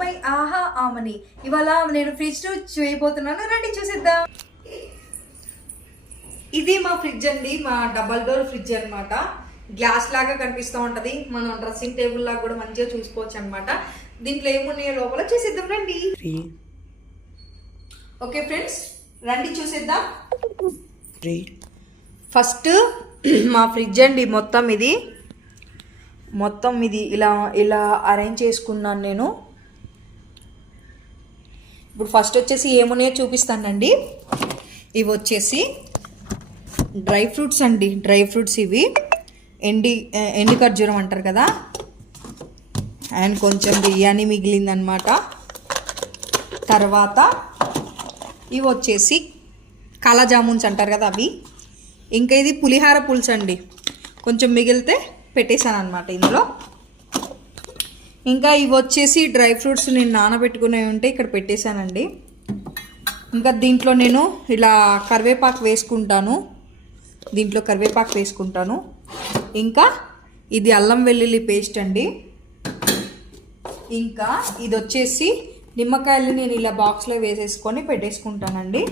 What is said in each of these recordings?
My ఆహా ఆమని. ఇవాళ నేను ఫ్రిడ్జ్ చేయబోతున్నాను, రండి చూసిద్దాం. ఇది మా ఫ్రిడ్జ్ అండి, మా డబల్ డోర్ ఫ్రిడ్జ్ అనమాట. గ్లాస్ లాగా కనిపిస్తూ ఉంటది, మనం డ్రెస్సింగ్ టేబుల్ లాగా కూడా మంచిగా చూసుకోవచ్చు అనమాట. దీంట్లో ఏమున్నాయో లోపల చూసిద్దాం రండి. ఓకే ఫ్రెండ్స్, రండి చూసిద్దాం. ఫస్ట్ మా ఫ్రిడ్జ్ అండి, మొత్తం ఇది ఇలా ఇలా అరేంజ్ చేసుకున్నాను నేను. ఇప్పుడు ఫస్ట్ వచ్చేసి ఏమున్నాయో చూపిస్తానండి. ఇవి వచ్చేసి డ్రై ఫ్రూట్స్ అండి, డ్రై ఫ్రూట్స్ ఇవి ఎండి ఖర్జూరం అంటారు కదా, అండ్ కొంచెం బిర్యానీ మిగిలిందనమాట. తర్వాత ఇవి వచ్చేసి కాలా జామున్స్ అంటారు కదా అవి. ఇంకా ఇది పులిహార పులుసు అండి, కొంచెం మిగిలితే పెట్టేశాను అనమాట ఇందులో. ఇంకా ఇవి వచ్చేసి డ్రై ఫ్రూట్స్ నేను నానబెట్టుకునే ఉంటే ఇక్కడ పెట్టేశానండి. ఇంకా దీంట్లో నేను ఇలా కరివేపాకు వేసుకుంటాను, ఇంకా ఇది అల్లం వెల్లుల్లి పేస్ట్ అండి. ఇంకా ఇది వచ్చేసి నిమ్మకాయలు నేను ఇలా బాక్స్లో వేసేసుకొని పెట్టేసుకుంటానండి.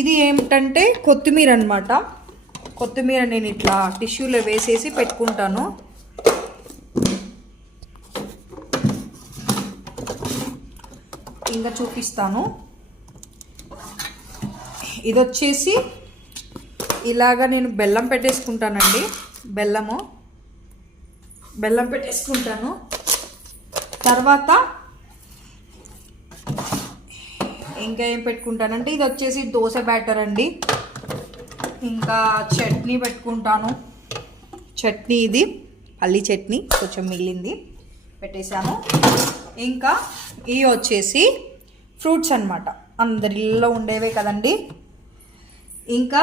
ఇది ఏమిటంటే కొత్తిమీర అనమాట. కొత్తిమీర నేను ఇట్లా టిష్యూలో వేసేసి పెట్టుకుంటాను. ఇంకా చూపిస్తాను. ఇది వచ్చేసి ఇలాగా నేను బెల్లం పెట్టేసుకుంటానండి, బెల్లం పెట్టేసుకుంటాను. తర్వాత ఇంకా ఏం పెట్టుకుంటానంటే ఇది వచ్చేసి దోశ బ్యాటర్ అండి. ఇంకా చట్నీ పెట్టుకుంటాను, చట్నీ ఇది పల్లి చట్నీ కొంచెం మిగిలింది పెట్టేశాను. ఇంకా ఇవి వచ్చేసి ఫ్రూట్స్ అన్నమాట, అందరిలో ఉండేవే కదండి. ఇంకా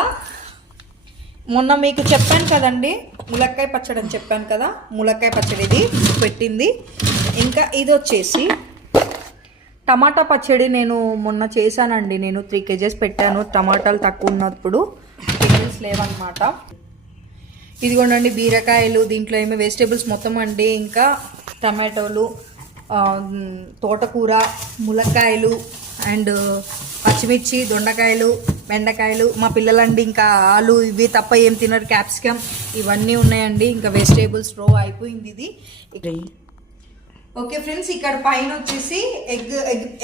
మొన్న మీకు చెప్పాను కదండి, ములక్కాయ పచ్చడి అని చెప్పాను కదా, ములక్కాయ పచ్చడి ఇది పెట్టింది. ఇంకా ఇది వచ్చేసి టమాటా పచ్చడి నేను మొన్న చేశానండి, నేను 3 kgs పెట్టాను. టమాటాలు తక్కువ ఉన్నప్పుడు పికిల్స్ లేవన్నమాట. ఇదిగోండి బీరకాయలు, దీంట్లో ఏమో వెజిటేబుల్స్ మొత్తం అండి. ఇంకా టమాటోలు, తోటకూర, ములక్కాయలు అండ్ పచ్చిమిర్చి, దొండకాయలు, బెండకాయలు. మా పిల్లలండి ఇంకా ఆలు ఇవి తప్ప ఏం తినరు, క్యాప్సికమ్ ఇవన్నీ ఉన్నాయండి. ఇంకా వెజిటేబుల్స్ రో అయిపోయింది ఇది. ఓకే ఫ్రెండ్స్, ఇక్కడ పైన వచ్చేసి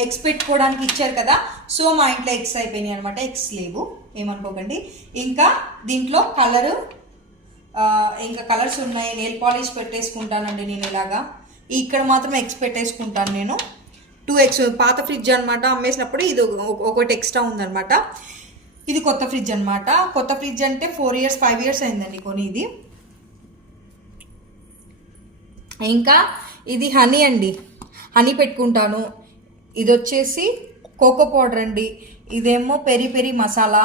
ఎగ్స్ పెట్టుకోవడానికి ఇచ్చారు కదా, సో మా ఇంట్లో ఎగ్స్ అయిపోయినాయి అనమాట. ఎగ్స్ లేవు ఏమనుకోకండి. ఇంకా దీంట్లో ఇంకా కలర్స్ ఉన్నాయి. నెయిల్ పాలిష్ పెట్టేసుకుంటానండి నేను ఇలాగా. ఇక్కడ మాత్రం ఎగ్స్ పెట్టేసుకుంటాను నేను. 2 eggs పాత ఫ్రిడ్జ్ అనమాట, అమ్మేసినప్పుడు ఇది ఒకటి ఎక్స్ట్రా ఉందనమాట. ఇది కొత్త ఫ్రిడ్జ్ అనమాట. కొత్త ఫ్రిడ్జ్ అంటే 4 years 5 years అయిందండి కొని ఇది. ఇంకా ఇది హనీ అండి, హనీ పెట్టుకుంటాను. ఇది వచ్చేసి కోకో పౌడర్ అండి, ఇదేమో పెరి పెరి మసాలా.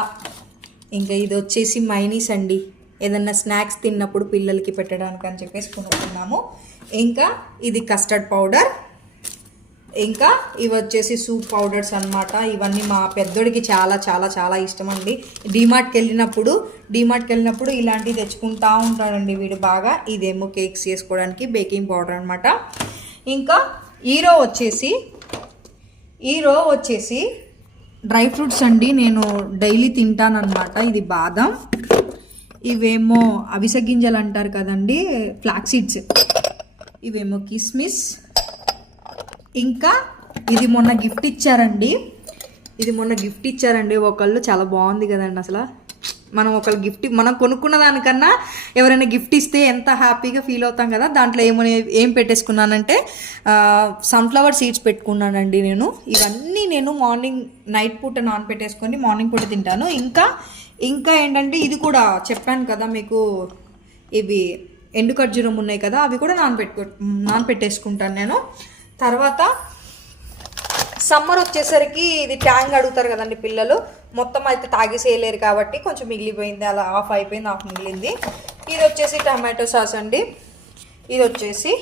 ఇంకా ఇది వచ్చేసి మైనీస్ అండి, ఏదన్నా స్నాక్స్ తిన్నప్పుడు పిల్లలకి పెట్టడానికి అని చెప్పేసి కొనుక్కున్నాము. ఇంకా ఇది కస్టర్డ్ పౌడర్. ఇంకా ఇవి వచ్చేసి సూప్ పౌడర్స్ అనమాట. ఇవన్నీ మా పెద్దోడికి చాలా చాలా చాలా ఇష్టం అండి. డీమార్ట్కి వెళ్ళినప్పుడు ఇలాంటివి తెచ్చుకుంటా ఉంటాడండి వీడు బాగా. ఇదేమో కేక్స్ చేసుకోవడానికి బేకింగ్ పౌడర్ అనమాట. ఇంకా ఈరో వచ్చేసి డ్రై ఫ్రూట్స్ అండి, నేను డైలీ తింటానమాట. ఇది బాదం, ఇవేమో అవిసె గింజలు అంటారు కదండి, ఫ్లాక్స్ సీడ్స్. ఇవేమో కిస్మిస్. ఇంకా ఇది మొన్న గిఫ్ట్ ఇచ్చారండి ఒకళ్ళు, చాలా బాగుంది కదండి. అసలు మనం కొనుక్కున్న దానికన్నా ఎవరైనా గిఫ్ట్ ఇస్తే ఎంత హ్యాపీగా ఫీల్ అవుతాం కదా. దాంట్లో ఏం పెట్టేసుకున్నానంటే సన్ఫ్లవర్ సీడ్స్ పెట్టుకున్నానండి నేను. ఇవన్నీ నేను నైట్ పూట నానపెట్టేసుకొని మార్నింగ్ పూట తింటాను. ఇంకా ఏంటంటే ఇది కూడా చెప్పాను కదా మీకు, ఇవి ఎండు ఖర్జూరం ఉన్నాయి కదా, అవి కూడా నానపెట్టేసుకుంటాను నేను. తర్వాత సమ్మర్ వచ్చేసరికి ఇది ట్యాంగ్ అడుగుతారు కదండి పిల్లలు, మొత్తం అయితే తాగేసేయలేరు కాబట్టి కొంచెం మిగిలిపోయింది, అలా హాఫ్ మిగిలింది. ఇది వచ్చేసి టమాటో సాస్ అండి. ఇది వచ్చేసి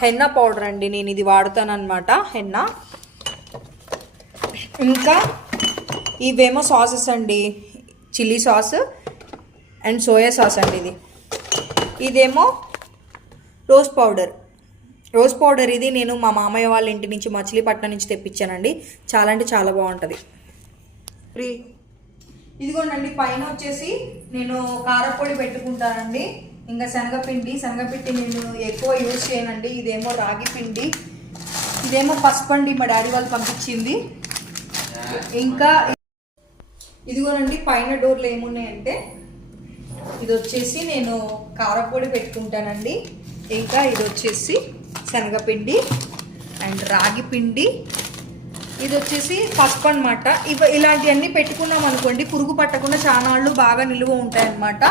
హెన్నా పౌడర్ అండి, నేను ఇది వాడుతాను అనమాట, హెన్నా. ఇంకా ఇవేమో సాసెస్ అండి, chilli sauce and soya sauce అండి. ఇదేమో రోజ్ రోజ్ పౌడర్ ఇది నేను మా మామయ్య వాళ్ళ ఇంటి నుంచి మచిలీపట్నం నుంచి తెప్పించానండి. చాలా అంటే చాలా బాగుంటుంది. ఇదిగోండి పైన వచ్చేసి నేను కారపొడి పెట్టుకుంటానండి. ఇంకా శనగపిండి నేను ఎక్కువ యూజ్ చేయనండి. ఇదేమో రాగి పిండి, ఇదేమో పసుపండి మా డాడీ వాళ్ళు పంపించింది. ఇంకా ఇదిగోనండి పైన డోర్లు ఏమున్నాయంటే ఇది వచ్చేసి నేను కారపొడి పెట్టుకుంటానండి. ఇంకా ఇది వచ్చేసి శనగపిండి అండ్ రాగి పిండి, ఇది వచ్చేసి పసుపు అనమాట. ఇలాంటివన్నీ పెట్టుకున్నాం అనుకోండి పురుగు పట్టకుండా చాలా నాళ్ళు బాగా నిలువ ఉంటాయి అనమాట.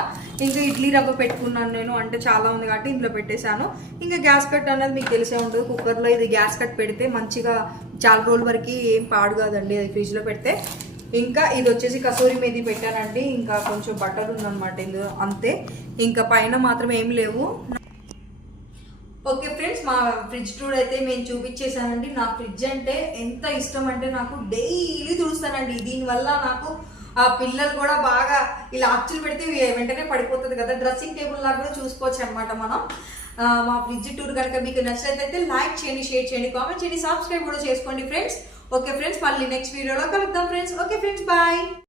ఇంకా ఇడ్లీ రవ్వ పెట్టుకున్నాను నేను, అంటే చాలా ఉంది కాబట్టి ఇంట్లో పెట్టేశాను. ఇంకా గ్యాస్ కట్ అనేది మీకు తెలిసే ఉంటుంది, కుక్కర్లో ఇది గ్యాస్ కట్ పెడితే మంచిగా చాలా రోజుల వరకు ఏం పాడు కాదండి అది ఫ్రిడ్జ్లో పెడితే. ఇంకా ఇది వచ్చేసి కసూరి మేది పెట్టానండి. ఇంకా కొంచెం బటర్ ఉందన్నమాట ఇందులో, అంతే. ఇంకా పైన మాత్రం ఏం లేవు. ఓకే ఫ్రెండ్స్, మా ఫ్రిడ్జ్ టూర్ అయితే మేము చూపించేసానండి. నా ఫ్రిడ్జ్ అంటే ఎంత ఇష్టం అంటే నాకు డైలీ తుడుస్తానండి. దీనివల్ల నాకు ఆ పిల్లలు కూడా బాగా ఇలా అచ్చులు పెడితే వెంటనే పడిపోతుంది కదా, డ్రెస్సింగ్ టేబుల్ లాగా కూడా చూసుకోవచ్చు అనమాట మనం. మా ఫ్రిడ్జ్ టూర్ కనుక మీకు నచ్చినట్లయితే లైక్ చేయండి, షేర్ చేయండి, కామెంట్ చేయండి, సబ్స్క్రైబ్ కూడా చేసుకోండి ఫ్రెండ్స్. ఓకే ఫ్రెండ్స్, మళ్ళీ నెక్స్ట్ వీడియోలో కలుద్దాం ఫ్రెండ్స్. Okay friends, bye.